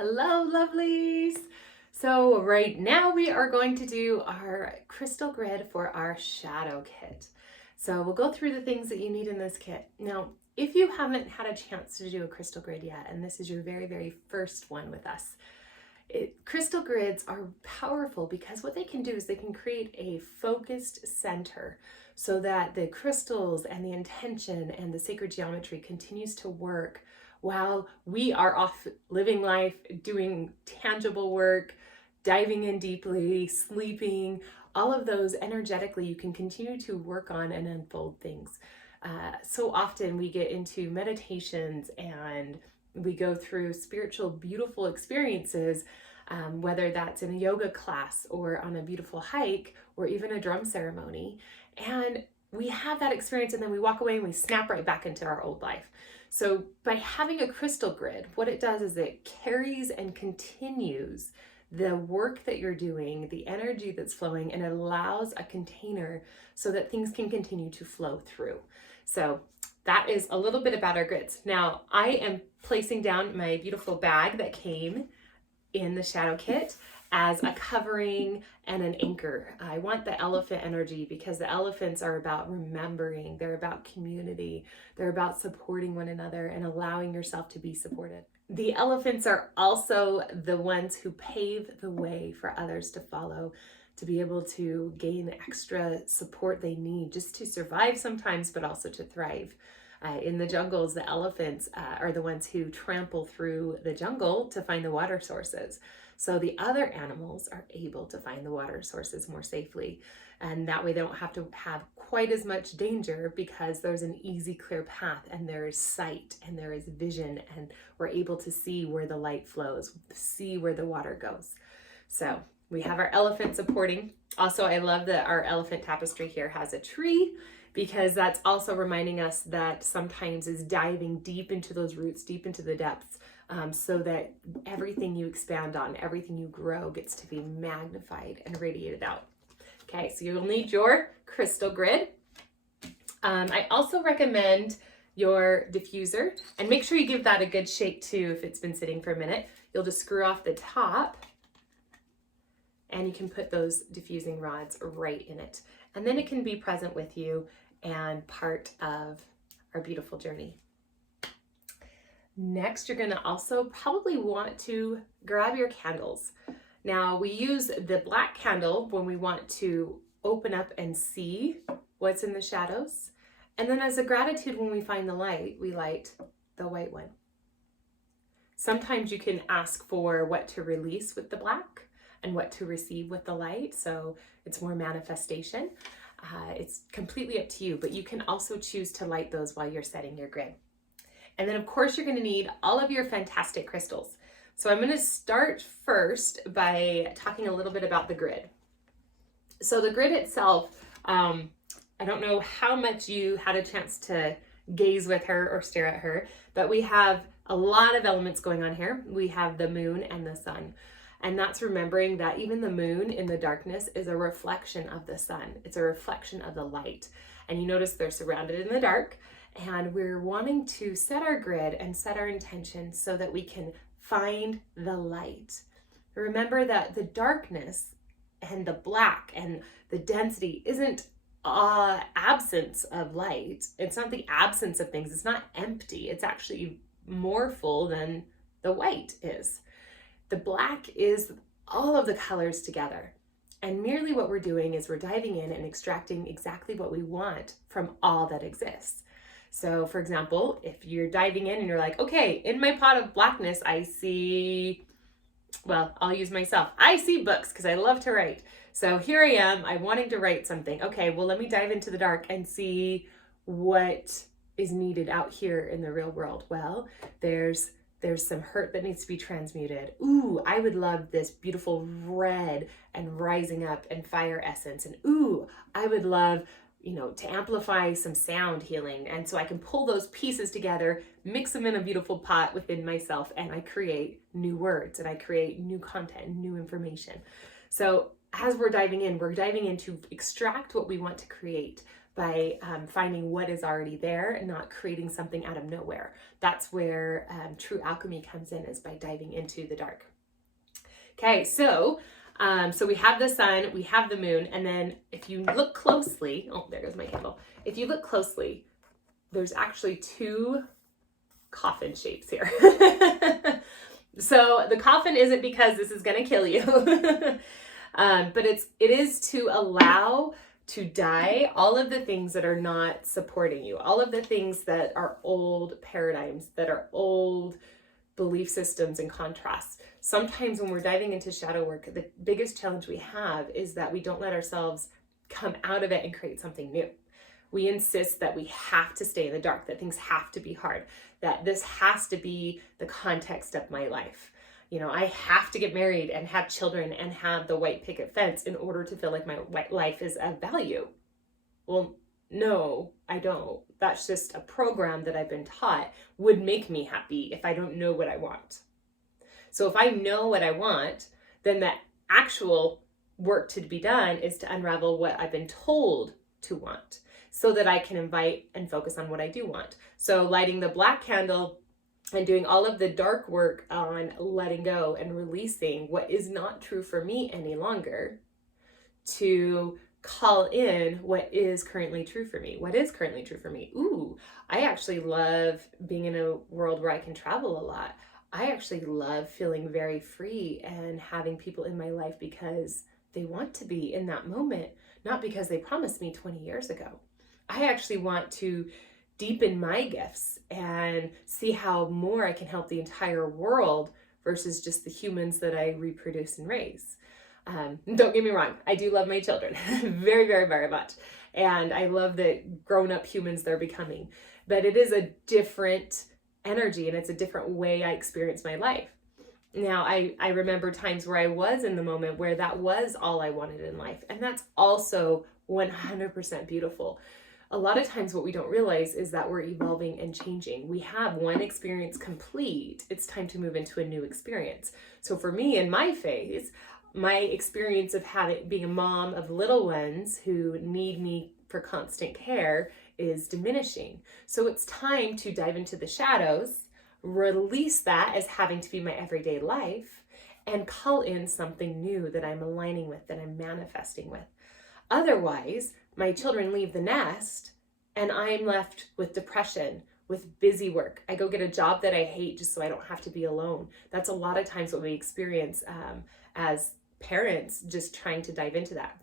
Hello, lovelies. So right now we are going to do our crystal grid for our shadow kit. So we'll go through the things that you need in this kit. Now, if you haven't had a chance to do a crystal grid yet, and this is your very first one with us, crystal grids are powerful because what they can do is they can create a focused center so that the crystals and the intention and the sacred geometry continues to work while we are off living life, doing tangible work, diving in deeply, sleeping. All of those energetically you can continue to work on and unfold things. So often we get into meditations and we go through spiritual, beautiful experiences, whether that's in a yoga class or on a beautiful hike or even a drum ceremony. And we have that experience and then we walk away and we snap right back into our old life. So by having a crystal grid, what it does is it carries and continues the work that you're doing, the energy that's flowing, and it allows a container so that things can continue to flow through. So that is a little bit about our grids. Now, I am placing down my beautiful bag that came in the shadow kit as a covering and an anchor. I want the elephant energy because the elephants are about remembering, they're about community, they're about supporting one another and allowing yourself to be supported. The elephants are also the ones who pave the way for others to follow, to be able to gain the extra support they need just to survive sometimes, but also to thrive. In the jungles, the elephants are the ones who trample through the jungle to find the water sources. So the other animals are able to find the water sources more safely. And that way they don't have to have quite as much danger because there's an easy, clear path and there is sight and there is vision and we're able to see where the light flows, see where the water goes. So we have our elephant supporting. Also, I love that our elephant tapestry here has a tree, because that's also reminding us that sometimes is diving deep into those roots, deep into the depths, so that everything you expand on, everything you grow gets to be magnified and radiated out. Okay, so you'll need your crystal grid. I also recommend your diffuser, and make sure you give that a good shake too if it's been sitting for a minute. You'll just screw off the top and you can put those diffusing rods right in it. And then it can be present with you and part of our beautiful journey. Next, you're gonna also probably want to grab your candles. Now, we use the black candle when we want to open up and see what's in the shadows. And then as a gratitude, when we find the light, we light the white one. Sometimes you can ask for what to release with the black and what to receive with the light. So it's more manifestation. It's completely up to you, but you can also choose to light those while you're setting your grid. And then of course you're gonna need all of your fantastic crystals. So I'm gonna start first by talking a little bit about the grid. So the grid itself, I don't know how much you had a chance to gaze with her or stare at her, but we have a lot of elements going on here. We have the moon and the sun. And that's remembering that even the moon in the darkness is a reflection of the sun. It's a reflection of the light. And you notice they're surrounded in the dark. And we're wanting to set our grid and set our intention so that we can find the light. Remember that the darkness and the black and the density isn't absence of light. It's not the absence of things. It's not empty. It's actually more full than the white is. The black is all of the colors together. And merely what we're doing is we're diving in and extracting exactly what we want from all that exists. So for example, if you're diving in and you're like, okay, in my pot of blackness, I see, well, I'll use myself. I see books because I love to write. So here I am, I'm wanting to write something. Okay, well, let me dive into the dark and see what is needed out here in the real world. Well, there's some hurt that needs to be transmuted. Ooh, I would love this beautiful red and rising up and fire essence. And ooh, I would love, to amplify some sound healing. And so I can pull those pieces together, mix them in a beautiful pot within myself, and I create new words and I create new content, new information. So as we're diving in to extract what we want to create by finding what is already there and not creating something out of nowhere. That's where true alchemy comes in, is by diving into the dark. Okay, so we have the sun, we have the moon, and then if you look closely, oh, there goes my candle. If you look closely, there's actually two coffin shapes here. So the coffin isn't because this is going to kill you, but it is to allow to die all of the things that are not supporting you, all of the things that are old paradigms, that are old belief systems and contrasts. Sometimes when we're diving into shadow work, the biggest challenge we have is that we don't let ourselves come out of it and create something new. We insist that we have to stay in the dark, that things have to be hard, that this has to be the context of my life. You know, I have to get married and have children and have the white picket fence in order to feel like my life is of value. Well, no, I don't. That's just a program that I've been taught would make me happy if I don't know what I want. So if I know what I want, then the actual work to be done is to unravel what I've been told to want, so that I can invite and focus on what I do want. So lighting the black candle and doing all of the dark work on letting go and releasing what is not true for me any longer, to call in what is currently true for me. What is currently true for me? Ooh, I actually love being in a world where I can travel a lot. I actually love feeling very free and having people in my life because they want to be in that moment, not because they promised me 20 years ago. I actually want to deepen my gifts and see how more I can help the entire world versus just the humans that I reproduce and raise. Don't get me wrong, I do love my children very, very, very much. And I love the grown-up humans they're becoming. But it is a different energy and it's a different way I experience my life. Now, I remember times where I was in the moment where that was all I wanted in life. And that's also 100% beautiful. A lot of times what we don't realize is that we're evolving and changing. We have one experience complete. It's time to move into a new experience. So for me, in my phase, my experience of being a mom of little ones who need me for constant care is diminishing. So it's time to dive into the shadows, release that as having to be my everyday life, and call in something new that I'm aligning with, that I'm manifesting with. Otherwise, my children leave the nest and I'm left with depression, with busy work. I go get a job that I hate just so I don't have to be alone. That's a lot of times what we experience as parents, just trying to dive into that.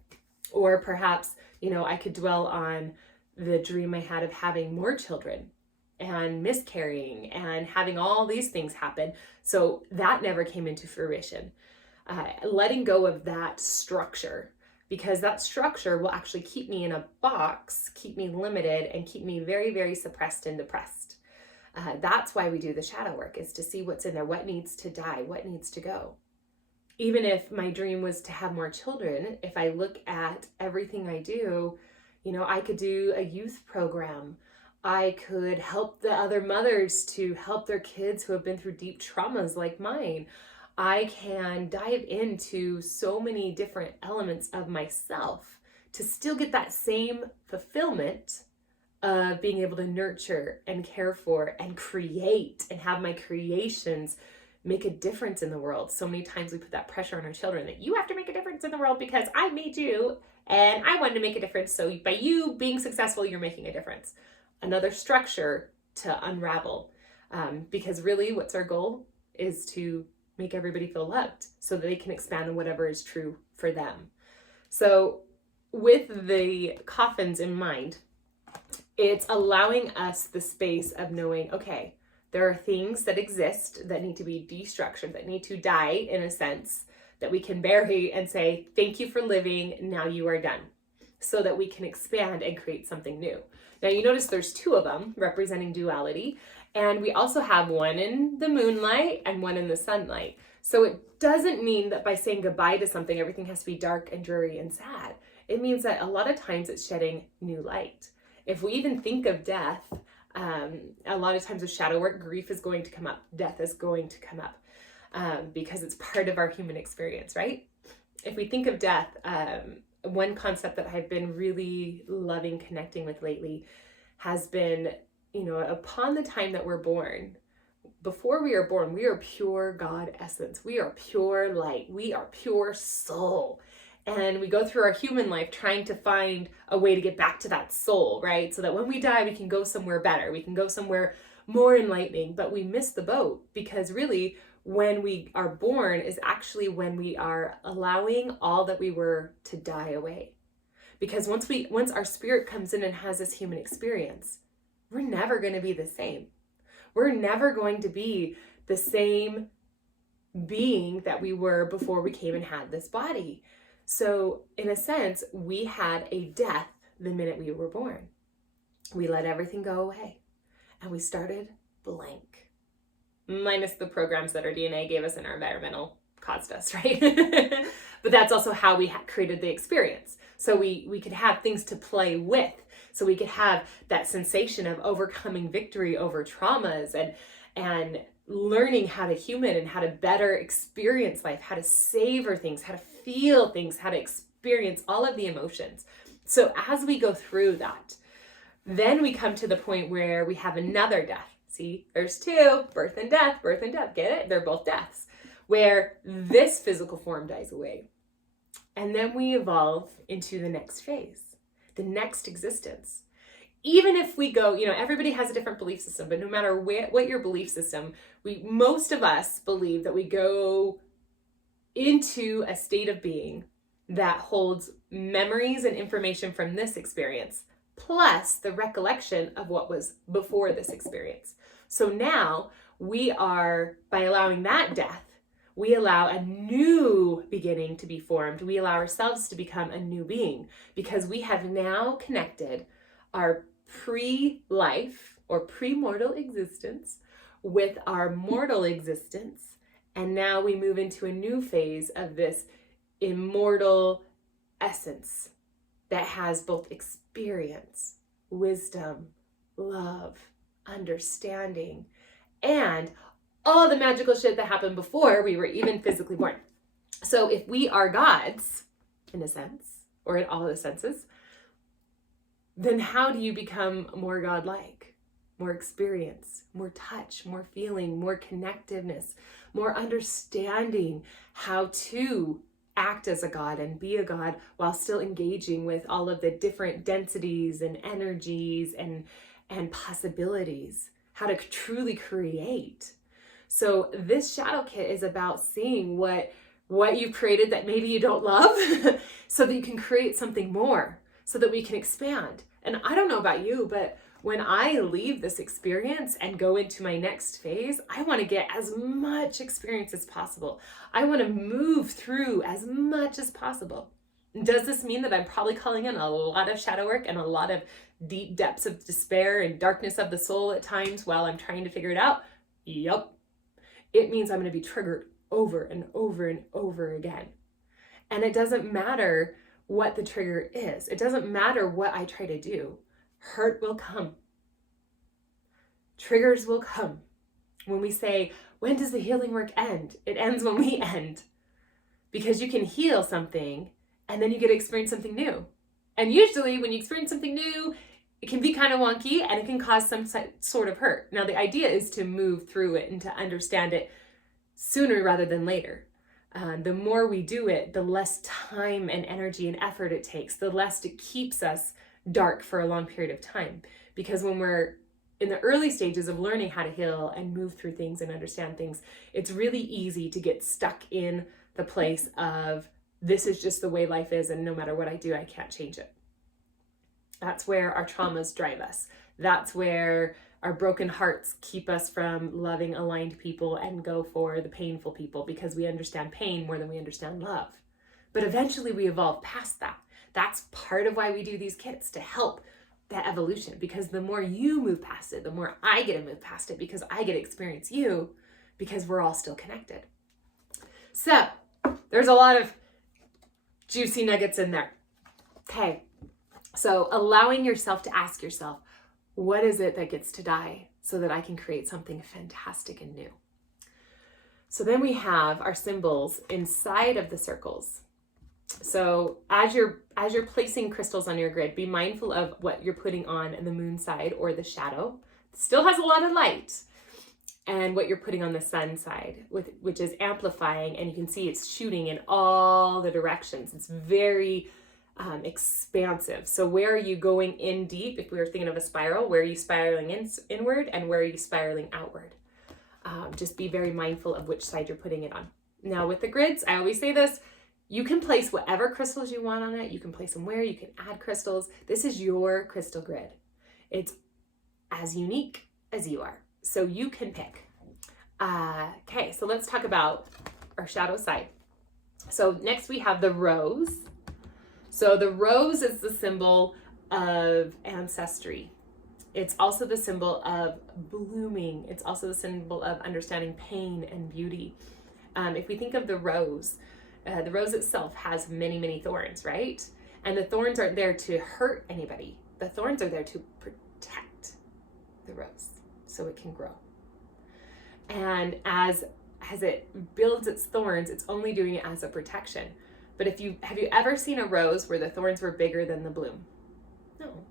Or perhaps, I could dwell on the dream I had of having more children and miscarrying and having all these things happen. So that never came into fruition. Letting go of that structure, because that structure will actually keep me in a box, keep me limited, and keep me very, very suppressed and depressed. That's why we do the shadow work, is to see what's in there, what needs to die, what needs to go. Even if my dream was to have more children, if I look at everything I do, I could do a youth program. I could help the other mothers to help their kids who have been through deep traumas like mine. I can dive into so many different elements of myself to still get that same fulfillment of being able to nurture and care for and create and have my creations make a difference in the world. So many times we put that pressure on our children that you have to make a difference in the world because I made you and I wanted to make a difference. So by you being successful, you're making a difference. Another structure to unravel. Because really what's our goal is to make everybody feel loved so that they can expand on whatever is true for them. So with the coffins in mind, it's allowing us the space of knowing, okay, there are things that exist that need to be destructured, that need to die in a sense, that we can bury and say, thank you for living, now you are done, so that we can expand and create something new. Now you notice there's two of them representing duality, and we also have one in the moonlight and one in the sunlight. So it doesn't mean that by saying goodbye to something, everything has to be dark and dreary and sad. It means that a lot of times it's shedding new light. If we even think of death, a lot of times with shadow work, grief is going to come up, death is going to come up, because it's part of our human experience, right? If we think of death, one concept that I've been really loving connecting with lately has been, upon the time that we're born, before we are born, we are pure God essence. We are pure light. We are pure soul. And we go through our human life trying to find a way to get back to that soul, right? So that when we die, we can go somewhere better. We can go somewhere more enlightening, but we miss the boat, because really when we are born is actually when we are allowing all that we were to die away. Because once our spirit comes in and has this human experience, we're never going to be the same. We're never going to be the same being that we were before we came and had this body. So in a sense, we had a death the minute we were born. We let everything go away and we started blank, minus the programs that our DNA gave us and our environmental caused us, right? But that's also how we created the experience. So we could have things to play with. So we could have that sensation of overcoming victory over traumas and learning how to human and how to better experience life, how to savor things, how to feel things, how to experience all of the emotions. So as we go through that, then we come to the point where we have another death. See, there's two, birth and death, get it? They're both deaths, where this physical form dies away. And then we evolve into the next phase, the next existence. Even if we go, everybody has a different belief system, but no matter what your belief system, most of us believe that we go into a state of being that holds memories and information from this experience, plus the recollection of what was before this experience. So now we are, by allowing that death, we allow a new beginning to be formed. We allow ourselves to become a new being, because we have now connected our pre-life or pre-mortal existence with our mortal existence. And now we move into a new phase of this immortal essence that has both experience, wisdom, love, understanding, and all the magical shit that happened before we were even physically born. So if we are gods, in a sense, or in all the senses, then how do you become more godlike, more experience, more touch, more feeling, more connectiveness, more understanding how to act as a god and be a god while still engaging with all of the different densities and energies and possibilities, how to truly create. So this shadow kit is about seeing what you've created that maybe you don't love so that you can create something more, so that we can expand. And I don't know about you, but when I leave this experience and go into my next phase, I want to get as much experience as possible. I want to move through as much as possible. Does this mean that I'm probably calling in a lot of shadow work and a lot of deep depths of despair and darkness of the soul at times while I'm trying to figure it out? Yup. It means I'm going to be triggered over and over and over again. And it doesn't matter what the trigger is. It doesn't matter what I try to do. Hurt will come. Triggers will come. When we say, when does the healing work end? It ends when we end. Because you can heal something and then you get to experience something new. And usually when you experience something new, it can be kind of wonky and it can cause some sort of hurt. Now the idea is to move through it and to understand it sooner rather than later. The more we do it, the less time and energy and effort it takes, the less it keeps us dark for a long period of time. Because when we're in the early stages of learning how to heal and move through things and understand things, it's really easy to get stuck in the place of, this is just the way life is, and no matter what I do, I can't change it. That's where our traumas drive us. That's where our broken hearts keep us from loving aligned people and go for the painful people, because we understand pain more than we understand love. But eventually we evolve past that. That's part of why we do these kits, to help that evolution, because the more you move past it, the more I get to move past it, because I get to experience you, because we're all still connected. So there's a lot of juicy nuggets in there. Okay. So allowing yourself to ask yourself, what is it that gets to die so that I can create something fantastic and new? So then we have our symbols inside of the circles. So as you're placing crystals on your grid, be mindful of what you're putting on the moon side or the shadow. It still has a lot of light. And what you're putting on the sun side, which is amplifying, and you can see it's shooting in all the directions. It's very expansive. So where are you going in deep? If we were thinking of a spiral, where are you spiraling inward and where are you spiraling outward? Just be very mindful of which side you're putting it on. Now with the grids, I always say this, you can place whatever crystals you want on it. You can place them where, you can add crystals. This is your crystal grid. It's as unique as you are. So you can pick. Okay, so let's talk about our shadow side. So next we have the rose. So the rose is the symbol of ancestry. It's also the symbol of blooming. It's also the symbol of understanding pain and beauty. If we think of the rose itself has many, many thorns, right? And the thorns aren't there to hurt anybody. The thorns are there to protect the rose so it can grow. And as it builds its thorns, it's only doing it as a protection. But have you ever seen a rose where the thorns were bigger than the bloom? No.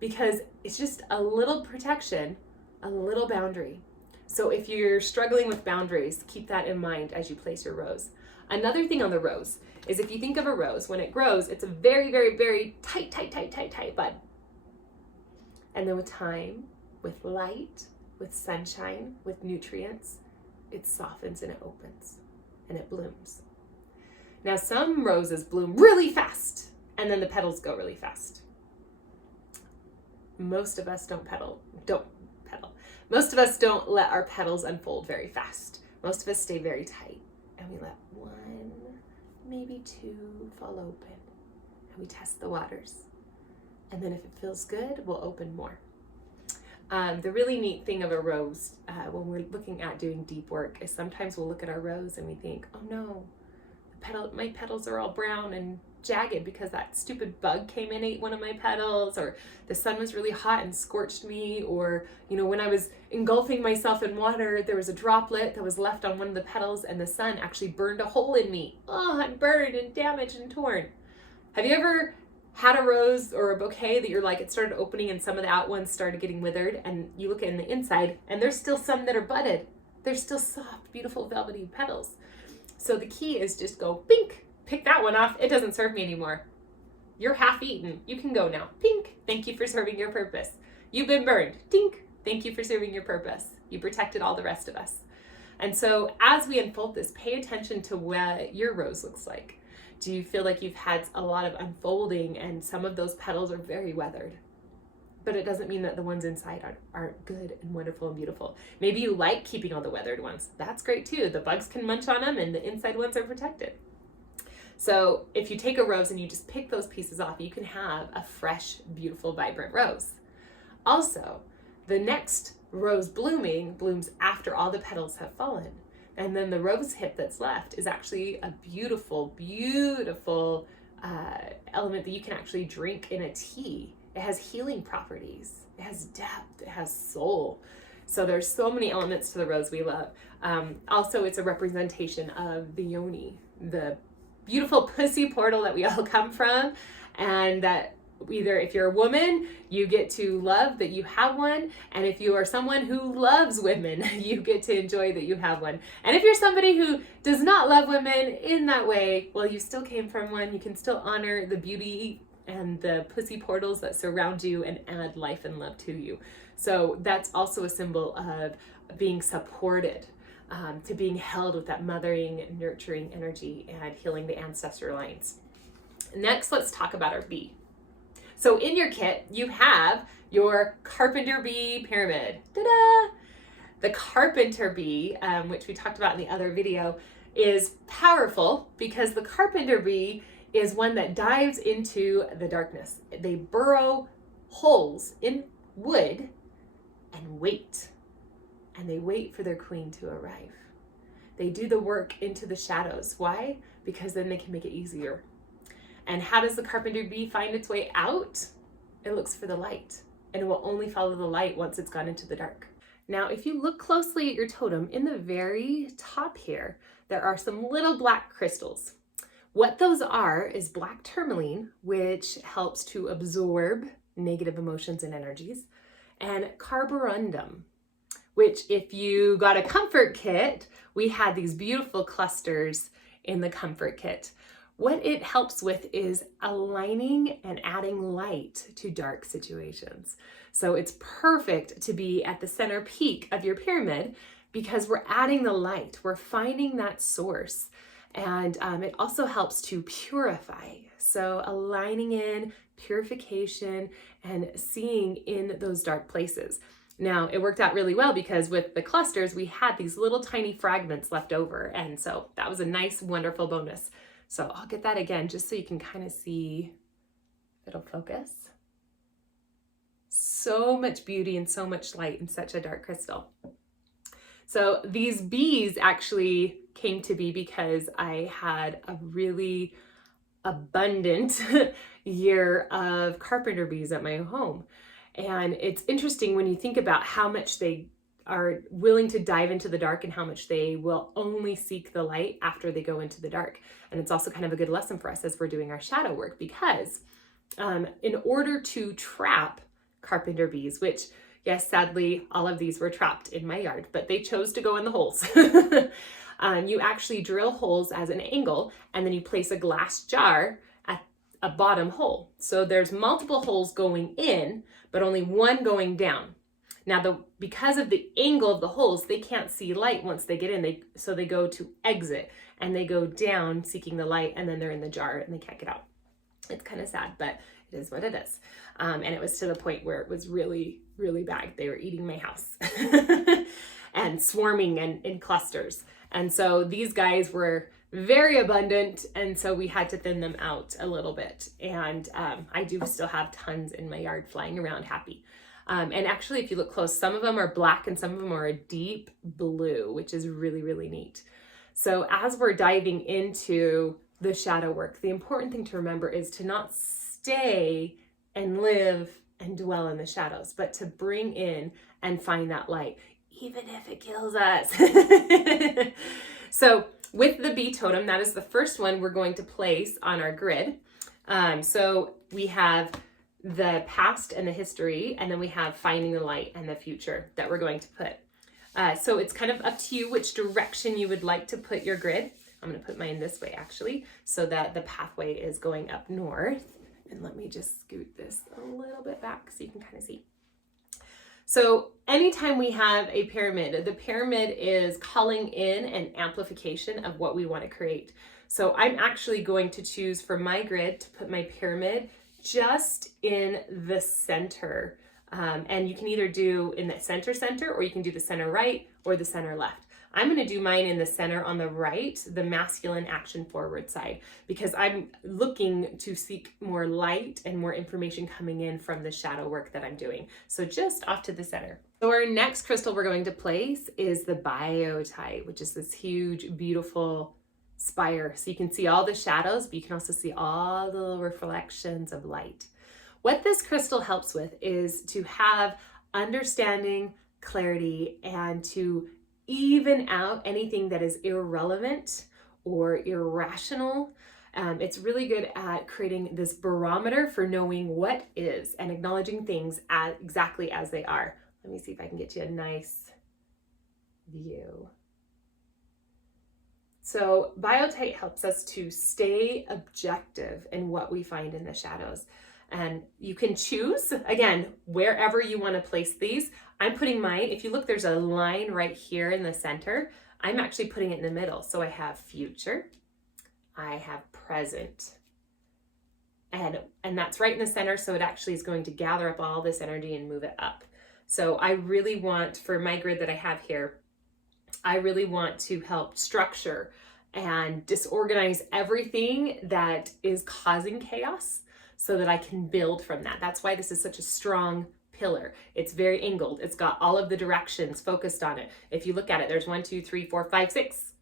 Because it's just a little protection, a little boundary. So if you're struggling with boundaries, keep that in mind as you place your rose. Another thing on the rose is if you think of a rose, when it grows, it's a very, very, very tight bud. And then with time, with light, with sunshine, with nutrients, it softens and it opens and it blooms. Now some roses bloom really fast and then the petals go really fast. Most of us don't pedal. Most of us don't let our petals unfold very fast. Most of us stay very tight and we let one, maybe two fall open and we test the waters. And then if it feels good, we'll open more. The really neat thing of a rose, when we're looking at doing deep work, is sometimes we'll look at our rose and we think, oh no, my petals are all brown and jagged because that stupid bug came in, ate one of my petals, or the sun was really hot and scorched me, or when I was engulfing myself in water, there was a droplet that was left on one of the petals and the sun actually burned a hole in me. Oh, I'm burned and damaged and torn. Have you ever had a rose or a bouquet that you're like, it started opening and some of the out ones started getting withered, and you look in the inside and there's still some that are budded. There's still soft, beautiful, velvety petals. So the key is just go, pink, pick that one off. It doesn't serve me anymore. You're half eaten. You can go now. Pink, thank you for serving your purpose. You've been burned. Tink, thank you for serving your purpose. You protected all the rest of us. And so as we unfold this, pay attention to what your rose looks like. Do you feel like you've had a lot of unfolding and some of those petals are very weathered? But it doesn't mean that the ones inside aren't good and wonderful and beautiful. Maybe you like keeping all the weathered ones. That's great too. The bugs can munch on them and the inside ones are protected. So if you take a rose and you just pick those pieces off, you can have a fresh, beautiful, vibrant rose. Also, the next rose blooming blooms after all the petals have fallen. And then the rose hip that's left is actually a beautiful, beautiful element that you can actually drink in a tea. It has healing properties. It has depth. It has soul. So there's so many elements to the rose we love. Also, it's a representation of the yoni, the beautiful pussy portal that we all come from, and that either if you're a woman, you get to love that you have one, and if you are someone who loves women, you get to enjoy that you have one. And if you're somebody who does not love women in that way, well, you still came from one. You can still honor the beauty and the pussy portals that surround you and add life and love to you. So that's also a symbol of being supported, to being held with that mothering, nurturing energy and healing the ancestor lines. Next, let's talk about our bee. So in your kit, you have your carpenter bee pyramid. Ta-da! The carpenter bee, which we talked about in the other video, is powerful because the carpenter bee is one that dives into the darkness. They burrow holes in wood and wait. And they wait for their queen to arrive. They do the work into the shadows. Why? Because then they can make it easier. And how does the carpenter bee find its way out? It looks for the light, and it will only follow the light once it's gone into the dark. Now, if you look closely at your totem, in the very top here, there are some little black crystals. What those are is black tourmaline, which helps to absorb negative emotions and energies, and carborundum, which if you got a comfort kit, we had these beautiful clusters in the comfort kit. What it helps with is aligning and adding light to dark situations. So it's perfect to be at the center peak of your pyramid because we're adding the light, we're finding that source. And it also helps to purify. So aligning in purification and seeing in those dark places. Now, it worked out really well because with the clusters, we had these little tiny fragments left over. And so that was a nice, wonderful bonus. So I'll get that again just so you can kind of see if it'll focus. So much beauty and so much light in such a dark crystal. So these bees actually came to be because I had a really abundant year of carpenter bees at my home. And it's interesting when you think about how much they are willing to dive into the dark and how much they will only seek the light after they go into the dark. And it's also kind of a good lesson for us as we're doing our shadow work because in order to trap carpenter bees, which yes, sadly, all of these were trapped in my yard, but they chose to go in the holes. You actually drill holes as an angle, and then you place a glass jar at a bottom hole. So there's multiple holes going in, but only one going down. Now, because of the angle of the holes, they can't see light once they get in. So they go to exit, and they go down seeking the light, and then they're in the jar, and they can't get out. It's kind of sad, but it is what it is. And it was to the point where it was really, really bad. They were eating my house and swarming in clusters. And so these guys were very abundant. And so we had to thin them out a little bit. And I do still have tons in my yard flying around happy. And actually, if you look close, some of them are black and some of them are a deep blue, which is really, really neat. So as we're diving into the shadow work, the important thing to remember is to not stay and live and dwell in the shadows, but to bring in and find that light, even if it kills us. So with the bee totem, that is the first one we're going to place on our grid. So we have the past and the history, and then we have finding the light and the future that we're going to put. So it's kind of up to you which direction you would like to put your grid. I'm going to put mine this way actually, so that the pathway is going up north. And let me just scoot this a little bit back so you can kind of see. So anytime we have a pyramid, the pyramid is calling in an amplification of what we want to create. So I'm actually going to choose for my grid to put my pyramid just in the center. And you can either do in the center, or you can do the center right or the center left. I'm going to do mine in the center on the right, the masculine action forward side, because I'm looking to seek more light and more information coming in from the shadow work that I'm doing. So just off to the center. So our next crystal we're going to place is the biotite, which is this huge, beautiful spire. So you can see all the shadows, but you can also see all the little reflections of light. What this crystal helps with is to have understanding, clarity, and to even out anything that is irrelevant or irrational. It's really good at creating this barometer for knowing what is and acknowledging things exactly as they are. Let me see if I can get you a nice view. So biotite helps us to stay objective in what we find in the shadows. And you can choose, again, wherever you want to place these. I'm putting mine, if you look, there's a line right here in the center. I'm actually putting it in the middle. So I have future, I have present, and that's right in the center. So it actually is going to gather up all this energy and move it up. So I really want, for my grid that I have here, I really want to help structure and disorganize everything that is causing chaos so that I can build from that. That's why this is such a strong pillar. It's very angled. It's got all of the directions focused on it. If you look at it, there's 1, 2, 3, 4, 5, 6,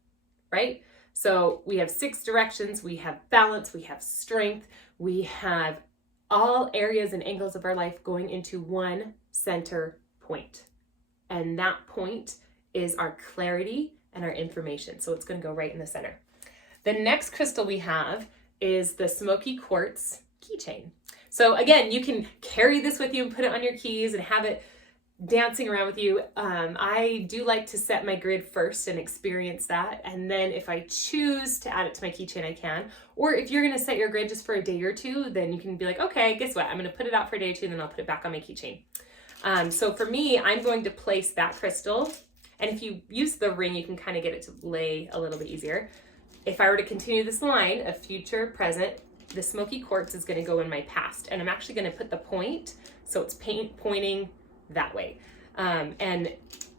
right? So we have 6 directions. We have balance. We have strength. We have all areas and angles of our life going into one center point. And that point is our clarity and our information. So it's going to go right in the center. The next crystal we have is the smoky quartz keychain. So again, you can carry this with you and put it on your keys and have it dancing around with you. I do like to set my grid first and experience that. And then if I choose to add it to my keychain, I can. Or if you're going to set your grid just for a day or two, then you can be like, okay, guess what? I'm going to put it out for a day or two, and then I'll put it back on my keychain. So for me, I'm going to place that crystal. And if you use the ring, you can kind of get it to lay a little bit easier. If I were to continue this line of future, present, the smoky quartz is going to go in my past. And I'm actually going to put the point, so it's pointing that way. And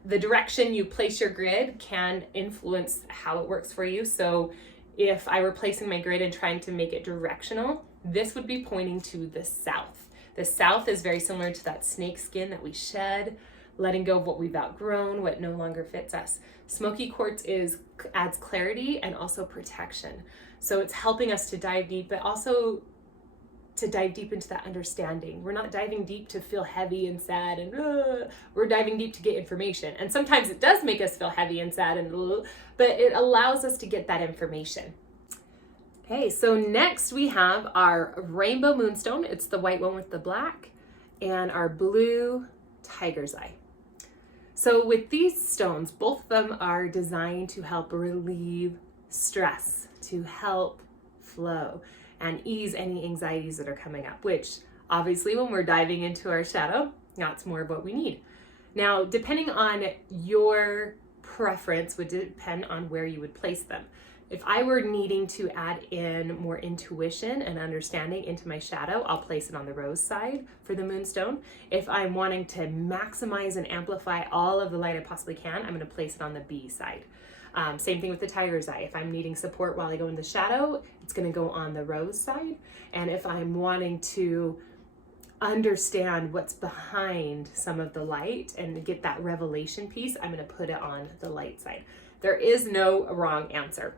the direction you place your grid can influence how it works for you. So if I were placing my grid and trying to make it directional, this would be pointing to the south. The south is very similar to that snake skin that we shed, letting go of what we've outgrown, what no longer fits us. Smoky quartz adds clarity and also protection. So it's helping us to dive deep, but also to dive deep into that understanding. We're not diving deep to feel heavy and sad and we're diving deep to get information. And sometimes it does make us feel heavy and sad and but it allows us to get that information. Okay, so next we have our rainbow moonstone. It's the white one with the black, and our blue tiger's eye. So with these stones, both of them are designed to help relieve stress, to help flow and ease any anxieties that are coming up, which obviously when we're diving into our shadow, that's more of what we need. Now, depending on your preference would depend on where you would place them. If I were needing to add in more intuition and understanding into my shadow, I'll place it on the rose side for the moonstone. If I'm wanting to maximize and amplify all of the light I possibly can, I'm going to place it on the bee side. Same thing with the tiger's eye. If I'm needing support while I go in the shadow, it's going to go on the rose side. And if I'm wanting to understand what's behind some of the light and get that revelation piece, I'm going to put it on the light side. There is no wrong answer.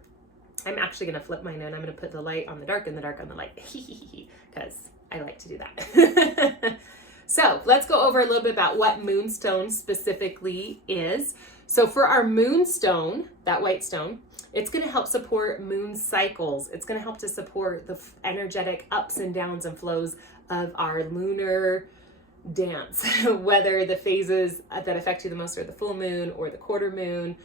I'm actually going to flip mine and I'm going to put the light on the dark and the dark on the light, because I like to do that. So let's go over a little bit about what moonstone specifically is. So for our moonstone, that white stone, it's going to help support moon cycles. It's going to help to support the energetic ups and downs and flows of our lunar dance, whether the phases that affect you the most are the full moon or the quarter moon.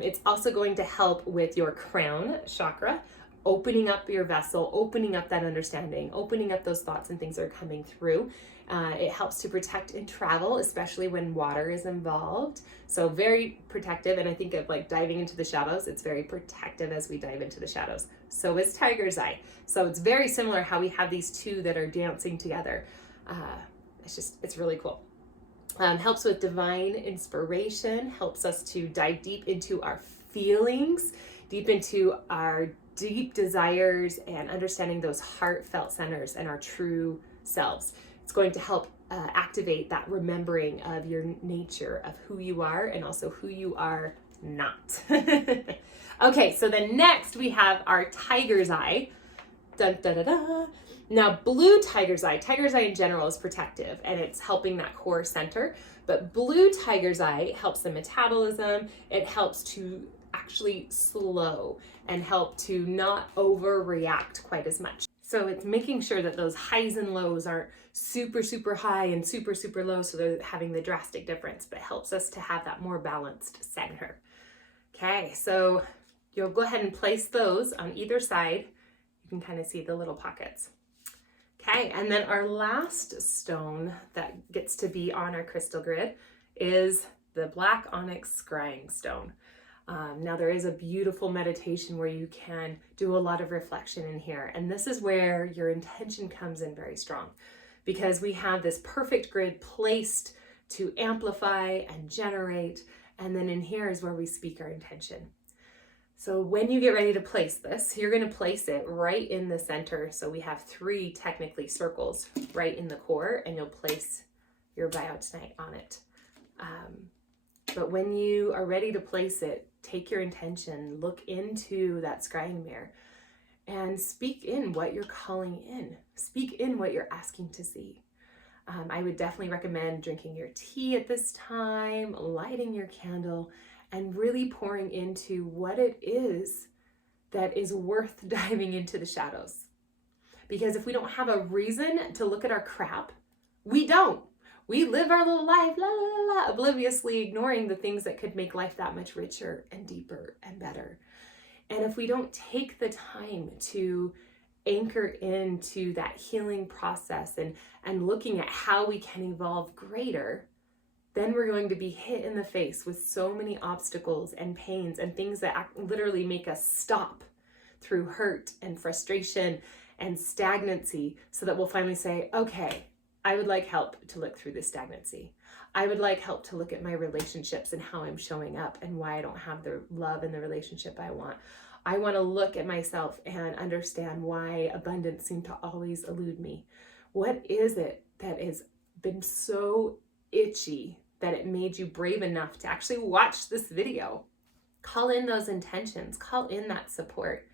It's also going to help with your crown chakra, opening up your vessel, opening up that understanding, opening up those thoughts and things that are coming through. It helps to protect in travel, especially when water is involved. So very protective. And I think of like diving into the shadows, it's very protective as we dive into the shadows. So is tiger's eye. So it's very similar how we have these two that are dancing together. It's really cool. Helps with divine inspiration, helps us to dive deep into our feelings, deep into our deep desires and understanding those heartfelt centers and our true selves. It's going to help activate that remembering of your nature, of who you are and also who you are not. Okay, so then next we have our tiger's eye. Dun, da, da, da. Now, blue tiger's eye in general is protective and it's helping that core center, but blue tiger's eye helps the metabolism. It helps to actually slow and help to not overreact quite as much. So it's making sure that those highs and lows aren't super, super high and super, super low, so they're having the drastic difference, but helps us to have that more balanced center. Okay, so you'll go ahead and place those on either side. You can kind of see the little pockets. Okay, and then our last stone that gets to be on our crystal grid is the black onyx scrying stone. Now there is a beautiful meditation where you can do a lot of reflection in here. And this is where your intention comes in very strong, because we have this perfect grid placed to amplify and generate. And then in here is where we speak our intention. So when you get ready to place this, you're going to place it right in the center. So we have 3 technically circles right in the core, and you'll place your vow tonight on it. But when you are ready to place it, take your intention, look into that scrying mirror and speak in what you're calling in. Speak in what you're asking to see. I would definitely recommend drinking your tea at this time, lighting your candle, and really pouring into what it is that is worth diving into the shadows. Because if we don't have a reason to look at our crap, we don't. We live our little life, la, la, la, la, obliviously ignoring the things that could make life that much richer and deeper and better. And if we don't take the time to anchor into that healing process and looking at how we can evolve greater, then we're going to be hit in the face with so many obstacles and pains and things that literally make us stop through hurt and frustration and stagnancy, so that we'll finally say, okay, I would like help to look through this stagnancy. I would like help to look at my relationships and how I'm showing up and why I don't have the love and the relationship I want. I want to look at myself and understand why abundance seemed to always elude me. What is it that has been so itchy that it made you brave enough to actually watch this video? Call in those intentions, call in that support.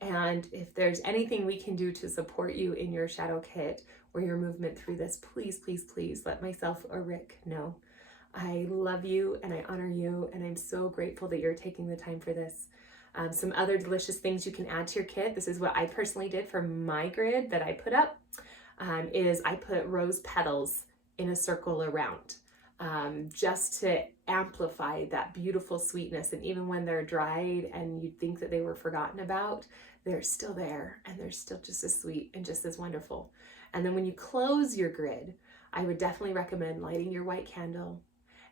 And if there's anything we can do to support you in your shadow kit or your movement through this, please, please, please let myself or Rick know. I love you and I honor you, and I'm so grateful that you're taking the time for this. Some other delicious things you can add to your kit. This is what I personally did for my grid that I put up, is I put rose petals in a circle around, just to amplify that beautiful sweetness. And even when they're dried and you'd think that they were forgotten about, they're still there and they're still just as sweet and just as wonderful. And then when you close your grid, I would definitely recommend lighting your white candle,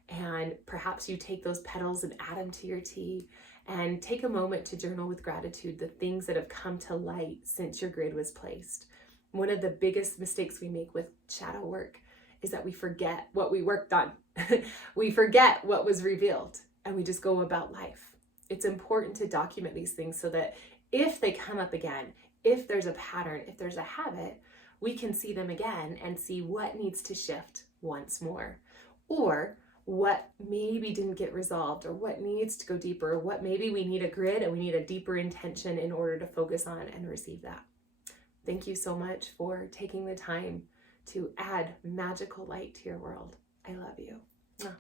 and perhaps you take those petals and add them to your tea, and take a moment to journal with gratitude the things that have come to light since your grid was placed. One of the biggest mistakes we make with shadow work is that we forget what we worked on. We forget what was revealed and we just go about life. It's important to document these things so that if they come up again, if there's a pattern, if there's a habit, we can see them again and see what needs to shift once more, or what maybe didn't get resolved, or what needs to go deeper, or what maybe we need a grid and we need a deeper intention in order to focus on and receive that. Thank you so much for taking the time to add magical light to your world. I love you. Mwah.